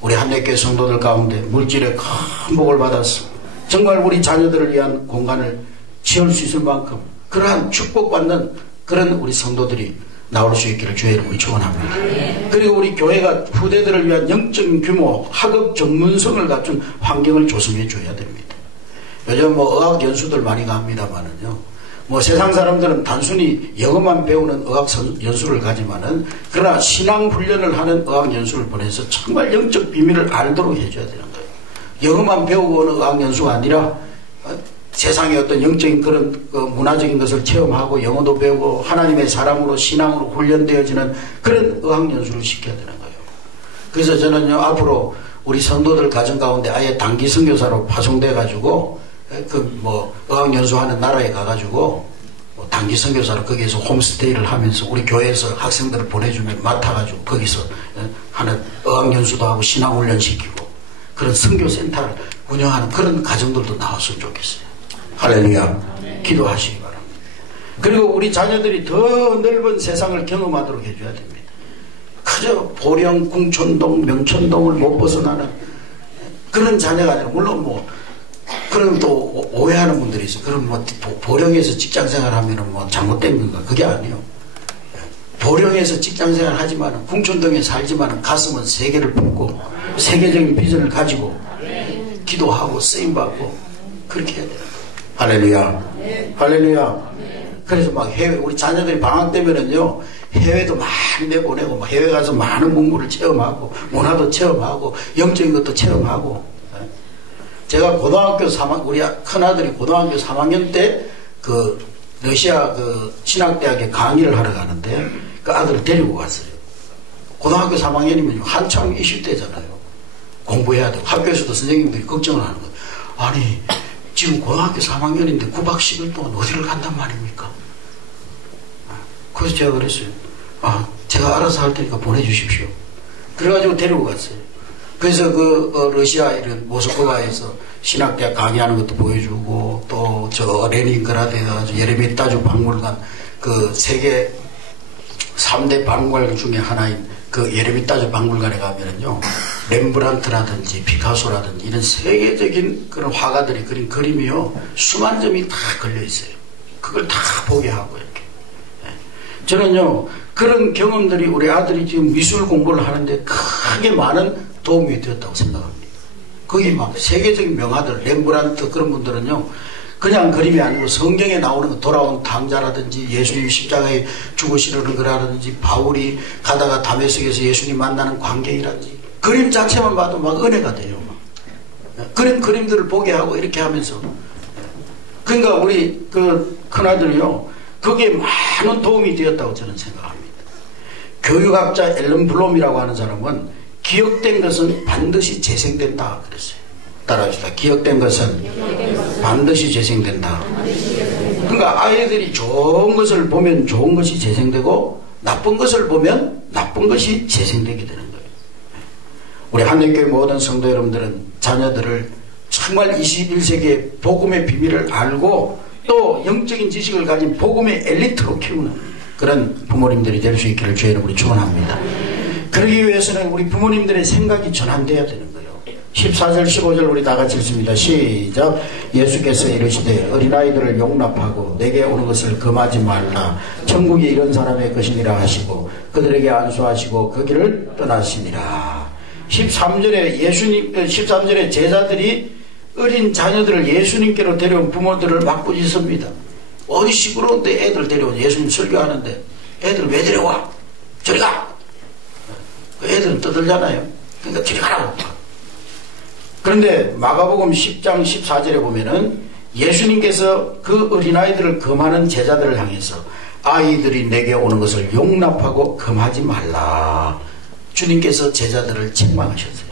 우리 한례교회 성도들 가운데 물질의 큰 복을 받았어 정말 우리 자녀들을 위한 공간을 지을 수 있을 만큼 그러한 축복받는 그런 우리 성도들이 나올 수 있기를 주의 이름으로 축원합니다. 그리고 우리 교회가 후대들을 위한 영적인 규모, 학업 전문성을 갖춘 환경을 조성해 줘야 됩니다. 요즘 뭐 의학 연수들 많이 갑니다만은요. 뭐 세상 사람들은 단순히 영어만 배우는 의학 연수를 가지만은 그러나 신앙 훈련을 하는 의학 연수를 보내서 정말 영적 비밀을 알도록 해줘야 되는 거예요. 영어만 배우고 오는 의학 연수가 아니라 세상의 어떤 영적인 그런 문화적인 것을 체험하고 영어도 배우고 하나님의 사람으로 신앙으로 훈련되어지는 그런 의학연수를 시켜야 되는 거예요. 그래서 저는요 앞으로 우리 성도들 가정 가운데 아예 단기 선교사로 파송돼 가지고 그 뭐 의학연수하는 나라에 가가지고 뭐 단기 선교사로 거기에서 홈스테이를 하면서 우리 교회에서 학생들을 보내주면 맡아가지고 거기서 하는 의학연수도 하고 신앙훈련 시키고 그런 선교센터를 운영하는 그런 가정들도 나왔으면 좋겠어요. 할렐루야. 기도하시기 바랍니다. 그리고 우리 자녀들이 더 넓은 세상을 경험하도록 해줘야 됩니다. 그저 보령, 궁촌동, 명천동을 못 벗어나는 그런 자녀가 아니라 물론 뭐 그럼 또 오해하는 분들이 있어요. 그럼 뭐 보령에서 직장생활 하면은 뭐 잘못된 건가? 그게 아니에요. 보령에서 직장생활 하지만 궁촌동에 살지만 가슴은 세계를 품고 세계적인 비전을 가지고 기도하고 쓰임받고 그렇게 해야 돼요. 할렐루야. 할렐루야. 그래서 막 해외, 우리 자녀들이 방학 때면은요, 해외도 많이 내보내고, 막 해외 가서 많은 문물을 체험하고, 문화도 체험하고, 영적인 것도 체험하고. 제가 고등학교 3학년, 우리 큰아들이 고등학교 3학년 때, 러시아 신학대학에 강의를 하러 가는데, 그 아들을 데리고 갔어요. 고등학교 3학년이면 한참 이슈 때잖아요. 공부해야 되고, 학교에서도 선생님들이 걱정을 하는 거예요. 아니, 지금 고등학교 3학년인데 9박 10일 동안 어디를 간단 말입니까? 그래서 제가 그랬어요. 제가 알아서 할 테니까 보내주십시오. 그래가지고 데리고 갔어요. 그래서 러시아 이런 모스크바에서 신학대학 강의하는 것도 보여주고 또 저 레닌그라드에 가서 예레미타주 박물관 그 세계 3대 박물관 중에 하나인 그 예레미타주 박물관에 가면은요, 렘브란트라든지 피카소라든지 이런 세계적인 그런 화가들이 그린 그림이요, 수많은 점이 다 걸려 있어요. 그걸 다 보게 하고 이렇게. 저는요, 그런 경험들이 우리 아들이 지금 미술 공부를 하는데 크게 많은 도움이 되었다고 생각합니다. 거기 막 세계적인 명화들, 렘브란트 그런 분들은요, 그냥 그림이 아니고 성경에 나오는 돌아온 탕자라든지 예수님 십자가에 죽으시려는 거라든지 바울이 가다가 다메섹에서 예수님 만나는 광경이라든지 그림 자체만 봐도 막 은혜가 돼요. 막. 그런 그림들을 보게 하고 이렇게 하면서 그러니까 우리 그 큰아들이요, 그게 많은 도움이 되었다고 저는 생각합니다. 교육학자 앨런 블롬이라고 하는 사람은 기억된 것은 반드시 재생된다 그랬어요. 따라합시다. 기억된 것은 반드시 재생된다. 그러니까 아이들이 좋은 것을 보면 좋은 것이 재생되고 나쁜 것을 보면 나쁜 것이 재생되게 되는 거예요. 우리 한례교회 모든 성도 여러분들은 자녀들을 정말 21세기의 복음의 비밀을 알고 또 영적인 지식을 가진 복음의 엘리트로 키우는 그런 부모님들이 될 수 있기를 주의 이름으로 축원합니다. 그러기 위해서는 우리 부모님들의 생각이 전환돼야 되는 거예요. 14절 15절 우리 다 같이 읽습니다. 시작. 예수께서 이르시되 어린아이들을 용납하고 내게 오는 것을 금하지 말라. 천국이 이런 사람의 것이니라 하시고 그들에게 안수하시고 그 길을 떠나시니라. 13절에 제자들이 어린 자녀들을 예수님께로 데려온 부모들을 막 꾸짖습니다. 어디 시끄러운데 애들 데려온, 예수님 설교하는데 애들 왜 데려와? 저리 가! 애들은 떠들잖아요. 그러니까 저리 가라고. 그런데 마가복음 10장 14절에 보면은 예수님께서 그 어린아이들을 금하는 제자들을 향해서 아이들이 내게 오는 것을 용납하고 금하지 말라. 주님께서 제자들을 책망하셨어요.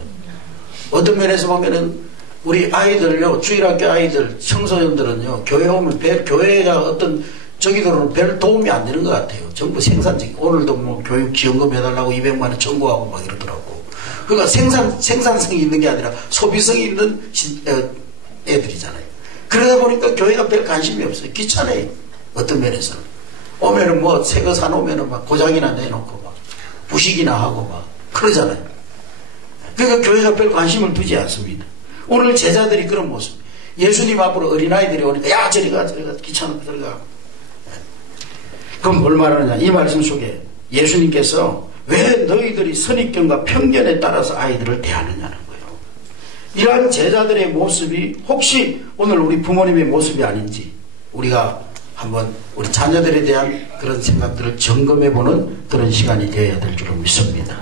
어떤 면에서 보면은 우리 아이들요, 주일학교 아이들, 청소년들은요, 교회 오면 교회가 어떤 저기도로는 별 도움이 안 되는 것 같아요. 전부 생산적인, 오늘도 뭐 교육 지원금 해달라고 200만 원 청구하고 막 이러더라고. 그러니까 생산성이 있는 게 아니라 소비성이 있는 애들이잖아요. 그러다 보니까 교회가 별 관심이 없어요. 귀찮아요. 어떤 면에서는. 오면은 뭐 새 거 사놓으면은 막 고장이나 내놓고 막 부식이나 하고 막 그러잖아요. 그러니까 교회가 별 관심을 두지 않습니다. 오늘 제자들이 그런 모습. 예수님 앞으로 어린아이들이 오니까 야 저리가 귀찮아 들어가. 그럼 뭘 말하느냐. 이 말씀 속에 예수님께서 왜 너희들이 선입견과 편견에 따라서 아이들을 대하느냐는 거예요. 이러한 제자들의 모습이 혹시 오늘 우리 부모님의 모습이 아닌지 우리가 한번 우리 자녀들에 대한 그런 생각들을 점검해보는 그런 시간이 되어야 될 줄로 믿습니다.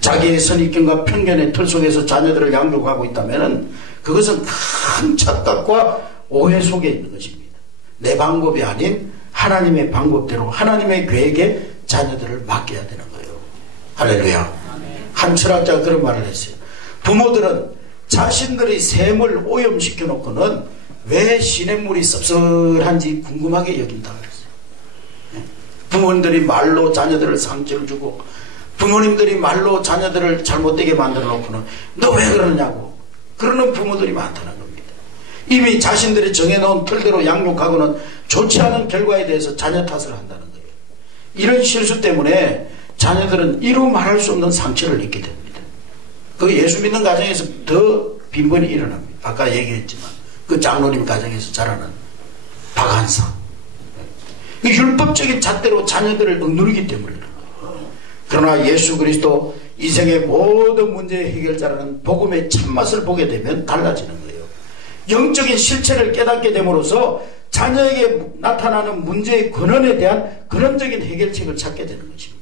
자기의 선입견과 편견의 틀 속에서 자녀들을 양육하고 있다면 그것은 큰 착각과 오해 속에 있는 것입니다. 내 방법이 아닌 하나님의 방법대로 하나님의 계획에 자녀들을 맡겨야 되는 거예요. 할렐루야. 한 철학자가 그런 말을 했어요. 부모들은 자신들의 샘을 오염시켜 놓고는 왜 시냇물이 섭섭한지 궁금하게 여긴다고 그랬어요. 부모님들이 말로 자녀들을 상처를 주고 부모님들이 말로 자녀들을 잘못되게 만들어 놓고는 너 왜 그러냐고 그러는 부모들이 많다는 겁니다. 이미 자신들이 정해놓은 틀대로 양육하고는 좋지 않은 결과에 대해서 자녀 탓을 한다는 거예요. 이런 실수 때문에 자녀들은 이루 말할 수 없는 상처를 입게 됩니다. 그 예수 믿는 가정에서 더 빈번히 일어납니다. 아까 얘기했지만 그 장로님 가정에서 자라는 박한사. 율법적인 잣대로 자녀들을 억누르기 때문에 그런 거예요. 그러나 예수 그리스도 이생의 모든 문제의 해결자라는 복음의 참맛을 보게 되면 달라지는 거예요. 영적인 실체를 깨닫게 됨으로써 자녀에게 나타나는 문제의 근원에 대한 근원적인 해결책을 찾게 되는 것입니다.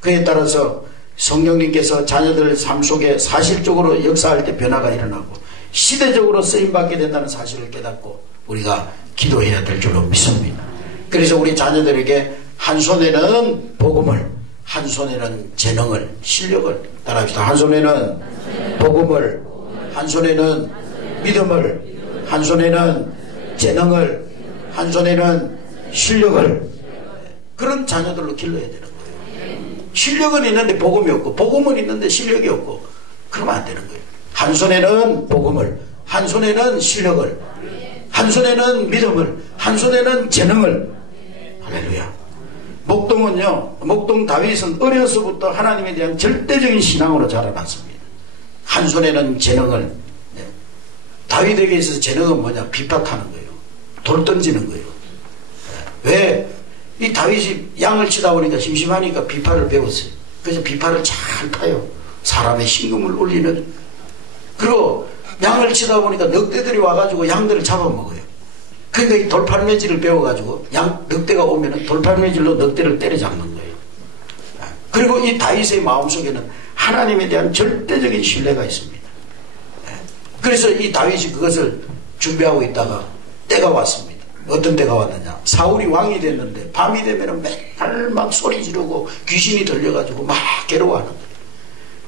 그에 따라서 성령님께서 자녀들 삶 속에 사실적으로 역사할 때 변화가 일어나고 시대적으로 쓰임받게 된다는 사실을 깨닫고 우리가 기도해야 될 줄로 믿습니다. 그래서 우리 자녀들에게 한 손에는 복음을, 한 손에는 재능을, 실력을 따라합시다. 한 손에는 복음을, 한 손에는 믿음을, 한 손에는 재능을, 한 손에는 실력을, 그런 자녀들로 길러야 되는 거예요. 실력은 있는데 복음이 없고 복음은 있는데 실력이 없고 그러면 안 되는 거예요. 한 손에는 복음을, 한 손에는 실력을, 한 손에는 믿음을, 한 손에는 재능을. 할렐루야. 목동 다윗은 어려서부터 하나님에 대한 절대적인 신앙으로 자라났습니다. 한 손에는 재능을. 다윗에게 있어서 재능은 뭐냐? 비파타는 거예요. 돌 던지는 거예요. 왜? 이 다윗이 양을 치다 보니까 심심하니까 비파를 배웠어요. 그래서 비파를 잘 타요. 사람의 신금을 울리는. 그리고 양을 치다 보니까 늑대들이 와가지고 양들을 잡아먹어요. 그러니까 이 돌팔매질을 배워가지고 늑대가 오면은 돌팔매질로 늑대를 때려잡는 거예요. 그리고 이 다윗의 마음속에는 하나님에 대한 절대적인 신뢰가 있습니다. 그래서 이 다윗이 그것을 준비하고 있다가 때가 왔습니다. 어떤 때가 왔느냐? 사울이 왕이 됐는데 밤이 되면은 맨날 막 소리 지르고 귀신이 들려가지고 막 괴로워하는 거예요.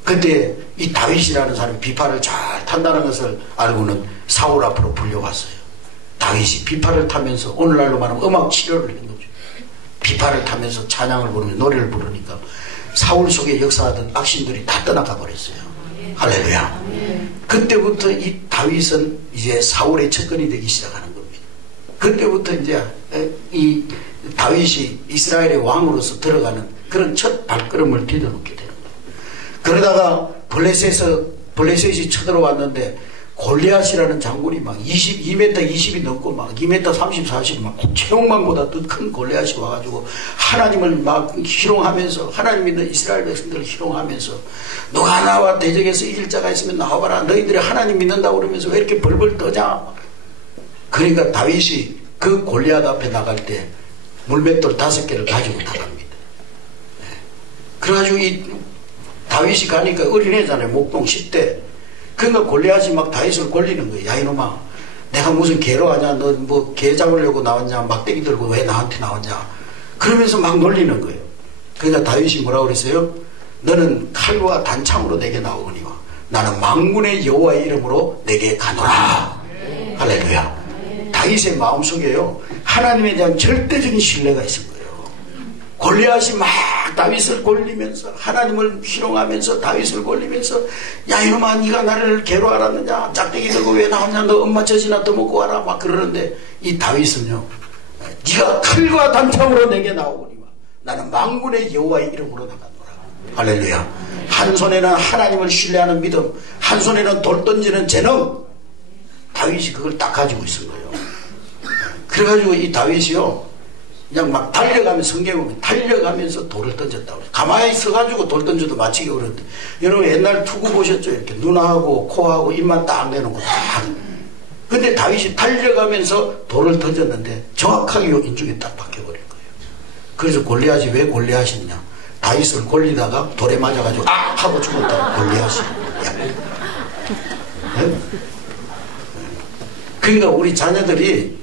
그때 이 다윗이라는 사람이 비파를 잘 탄다는 것을 알고는 사울 앞으로 불려갔어요. 다윗이 비파를 타면서 오늘날로 말하면 음악 치료를 한 거죠. 비파를 타면서 찬양을 부르며 노래를 부르니까 사울 속에 역사하던 악신들이 다 떠나가 버렸어요. 할렐루야. 그때부터 이 다윗은 이제 사울의 측근이 되기 시작하는 겁니다. 그때부터 이제 이 다윗이 이스라엘의 왕으로서 들어가는 그런 첫 발걸음을 디뎌놓게 되는 거예요. 그러다가 블레셋이 쳐들어왔는데 골리앗이라는 장군이 막 2m 20이 넘고 막 2m 30, 40 막 체형만보다 더 큰 골리앗이 와가지고 하나님을 막 희롱하면서 하나님 믿는 이스라엘 백성들을 희롱하면서 누가 나와 대적에서 이길 자가 있으면 나와봐라. 너희들이 하나님 믿는다고 그러면서 왜 이렇게 벌벌 떠냐. 그러니까 다윗이 그 골리앗 앞에 나갈 때 물맷돌 5개를 가지고 나갑니다. 그래가지고 이 다윗이 가니까 어린애잖아요. 목동 10대. 그러니까 골리앗이 막 다윗을 골리는 거예요. 야 이놈아, 내가 무슨 개로 하냐, 너 뭐 개 잡으려고 나왔냐, 막대기 들고 왜 나한테 나왔냐, 그러면서 막 놀리는 거예요. 그러니까 다윗이 뭐라고 그랬어요? 너는 칼과 단창으로 내게 나오거니와 나는 만군의 여호와의 이름으로 내게 가노라. 할렐루야. 다윗의 마음속에요, 하나님에 대한 절대적인 신뢰가 있은 거예요. 골리앗이 막 다윗을 골리면서, 하나님을 희롱하면서 다윗을 골리면서, 야 이놈아, 네가 나를 개로 알았느냐, 짝대기 들고 왜 나오냐, 너 엄마 젖이나 떠먹고 와라, 막 그러는데 이 다윗은요, 네가 칼과 단창으로 내게 나오거니와 나는 만군의 여호와의 이름으로 나가노라. 할렐루야. 한 손에는 하나님을 신뢰하는 믿음, 한 손에는 돌 던지는 재능. 다윗이 그걸 딱 가지고 있은 거예요. 그래가지고 이 다윗이요, 그냥 막 달려가면서, 성경에 보면 달려가면서 돌을 던졌다고 그래요. 가만히 서가지고 돌 던져도 맞히기 어려운데, 여러분 옛날 투구 보셨죠? 이렇게 눈하고 코하고 입만 딱 내놓고 딱. 근데 다윗이 달려가면서 돌을 던졌는데 정확하게 요 인중에 딱 박혀버린 거예요. 그래서 골리앗이 왜 골리앗이냐, 다윗을 골리다가 돌에 맞아가지고 아! 하고 죽었다고 골리앗이. 네? 그러니까 우리 자녀들이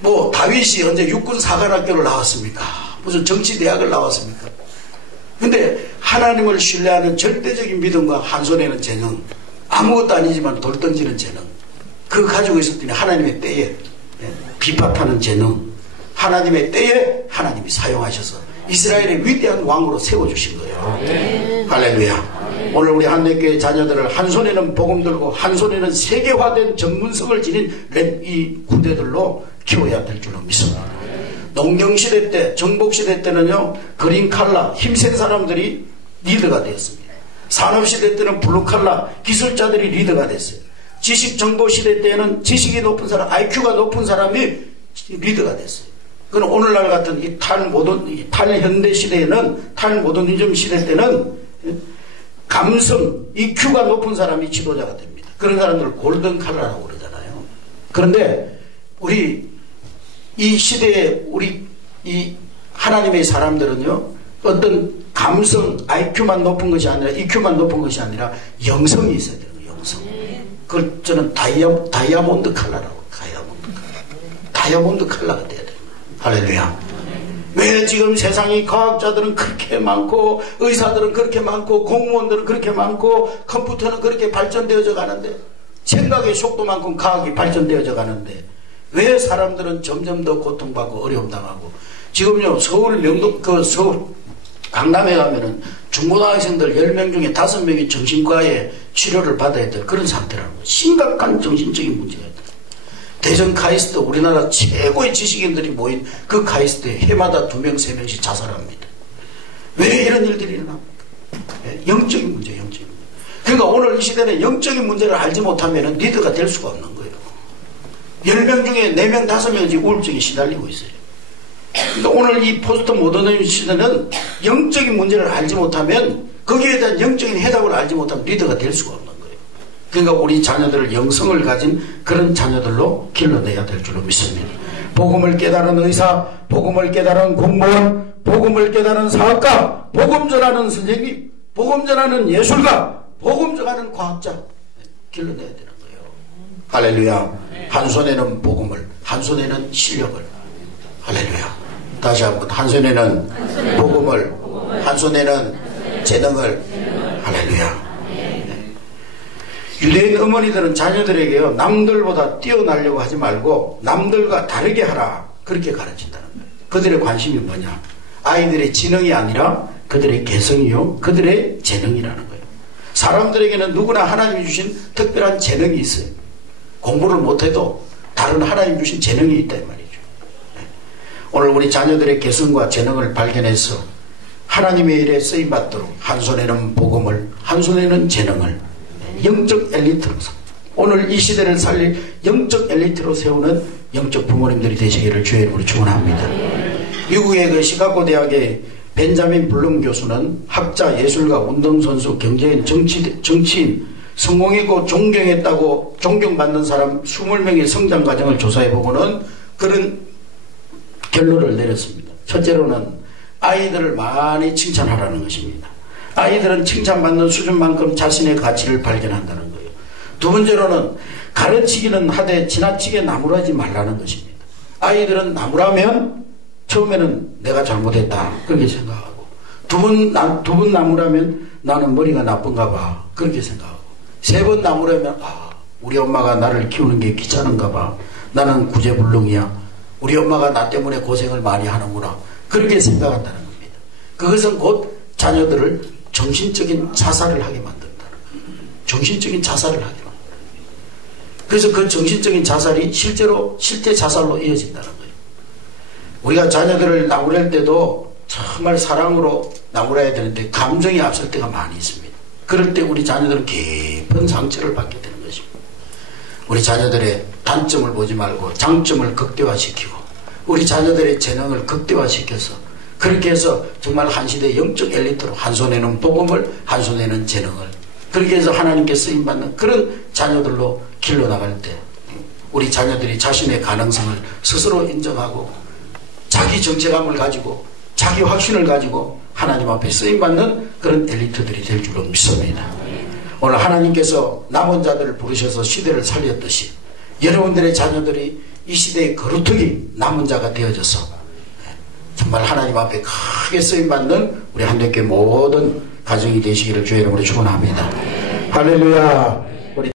뭐 다윗이 언제 육군 사관학교를 나왔습니까? 무슨 정치대학을 나왔습니까? 근데 하나님을 신뢰하는 절대적인 믿음과 한 손에는 재능, 아무것도 아니지만 돌 던지는 재능, 그거 가지고 있었더니 하나님의 때에 비파하는 재능, 하나님의 때에 하나님이 사용하셔서 이스라엘의 위대한 왕으로 세워주신 거예요. 네. 할렐루야. 오늘 우리 한대교회 자녀들을 한 손에는 복음 들고 한 손에는 세계화된 전문성을 지닌 이 후대들로 키워야 될 줄로 믿습니다. 농경시대 때, 정복시대 때는요, 그린칼라, 힘센 사람들이 리더가 되었습니다. 산업시대 때는 블루칼라, 기술자들이 리더가 됐어요. 지식정보시대 때는 지식이 높은 사람, IQ가 높은 사람이 리더가 됐어요. 그럼 오늘날 같은 이 탈현대 시대에는, 탈모더니즘 시대 때는 감성, EQ가 높은 사람이 지도자가 됩니다. 그런 사람들을 골든칼라라고 그러잖아요. 그런데 우리 이 시대에 우리 이 하나님의 사람들은요, 어떤 감성, IQ만 높은 것이 아니라, EQ만 높은 것이 아니라 영성이 있어야 되는 거예요. 영성. 그걸 저는 다이아몬드 칼라라고. 다이아몬드 칼라가 돼야 돼요. 할렐루야. 왜 지금 세상이 과학자들은 그렇게 많고, 의사들은 그렇게 많고, 공무원들은 그렇게 많고, 컴퓨터는 그렇게 발전되어져 가는데, 생각의 속도만큼 과학이 발전되어져 가는데, 왜 사람들은 점점 더 고통받고 어려움 당하고. 지금요, 서울 강남에 가면은 중고등학생들 10명 중에 5명이 정신과에 치료를 받아야 될 그런 상태라는 거예요. 심각한 정신적인 문제가 있다. 대전 카이스트, 우리나라 최고의 지식인들이 모인 그 카이스트에 해마다 2명, 3명씩 자살합니다. 왜 이런 일들이 일어납니까? 영적인 문제, 영적인 문제. 그러니까 오늘 이 시대는 영적인 문제를 알지 못하면 리더가 될 수가 없는 거예요. 10명 중에 4명, 5명이 우울증에 시달리고 있어요. 그러니까 오늘 이 포스트 모더니즘 시대는 영적인 문제를 알지 못하면, 거기에 대한 영적인 해답을 알지 못하면 리더가 될 수가 없는 거예요. 그러니까 우리 자녀들을 영성을 가진 그런 자녀들로 길러내야 될 줄로 믿습니다. 복음을 깨달은 의사, 복음을 깨달은 공무원, 복음을 깨달은 사학가, 복음 전하는 선생님, 복음 전하는 예술가, 복음 전하는 과학자 길러내야 되는 거예요. 할렐루야. 한 손에는 복음을, 한 손에는 실력을. 할렐루야. 다시 한번, 한 손에는 복음을, 한 손에는 재능을. 할렐루야. 유대인 어머니들은 자녀들에게요, 남들보다 뛰어나려고 하지 말고 남들과 다르게 하라, 그렇게 가르친다는 거예요. 그들의 관심이 뭐냐? 아이들의 지능이 아니라 그들의 개성이요, 그들의 재능이라는 거예요. 사람들에게는 누구나 하나님이 주신 특별한 재능이 있어요. 공부를 못해도 다른 하나님 주신 재능이 있다 이 말이죠. 오늘 우리 자녀들의 개성과 재능을 발견해서 하나님의 일에 쓰임받도록 한 손에는 복음을, 한 손에는 재능을 영적 엘리트로, 오늘 이 시대를 살릴 영적 엘리트로 세우는 영적 부모님들이 되시기를 주의 이름으로 축원합니다. 미국의 그 시카고 대학의 벤자민 블룸 교수는 학자, 예술가, 운동선수, 경제인, 정치인, 성공했고 존경했다고 존경받는 사람 20명의 성장 과정을 조사해보고는 그런 결론을 내렸습니다. 첫째로는 아이들을 많이 칭찬하라는 것입니다. 아이들은 칭찬받는 수준만큼 자신의 가치를 발견한다는 거예요. 두 번째로는 가르치기는 하되 지나치게 나무라지 말라는 것입니다. 아이들은 나무라면 처음에는 내가 잘못했다 그렇게 생각하고, 두 번 나무라면 나는 머리가 나쁜가 봐 그렇게 생각하고, 세 번 나무라면 우리 엄마가 나를 키우는 게 귀찮은가 봐, 나는 구제불능이야, 우리 엄마가 나 때문에 고생을 많이 하는구나 그렇게 생각한다는 겁니다. 그것은 곧 자녀들을 정신적인 자살을 하게 만든다는 거예요. 정신적인 자살을 하게 만든다. 그래서 그 정신적인 자살이 실제 자살로 이어진다는 거예요. 우리가 자녀들을 나무랄 때도 정말 사랑으로 나무라야 되는데 감정이 앞설 때가 많이 있습니다. 그럴 때 우리 자녀들은 깊은 상처를 받게 되는 것입니다. 우리 자녀들의 단점을 보지 말고 장점을 극대화시키고, 우리 자녀들의 재능을 극대화시켜서, 그렇게 해서 정말 한 시대 영적 엘리트로, 한 손에는 복음을, 한 손에는 재능을, 그렇게 해서 하나님께 쓰임받는 그런 자녀들로 길러나갈 때 우리 자녀들이 자신의 가능성을 스스로 인정하고 자기 정체감을 가지고 자기 확신을 가지고 하나님 앞에 쓰임받는 그런 엘리트들이 될 줄로 믿습니다. 오늘 하나님께서 남은 자들을 부르셔서 시대를 살렸듯이 여러분들의 자녀들이 이 시대의 거루터기 남은 자가 되어져서 정말 하나님 앞에 크게 쓰임받는 우리 한국교회 모든 가정이 되시기를 주의 이름으로 축원합니다. 할렐루야.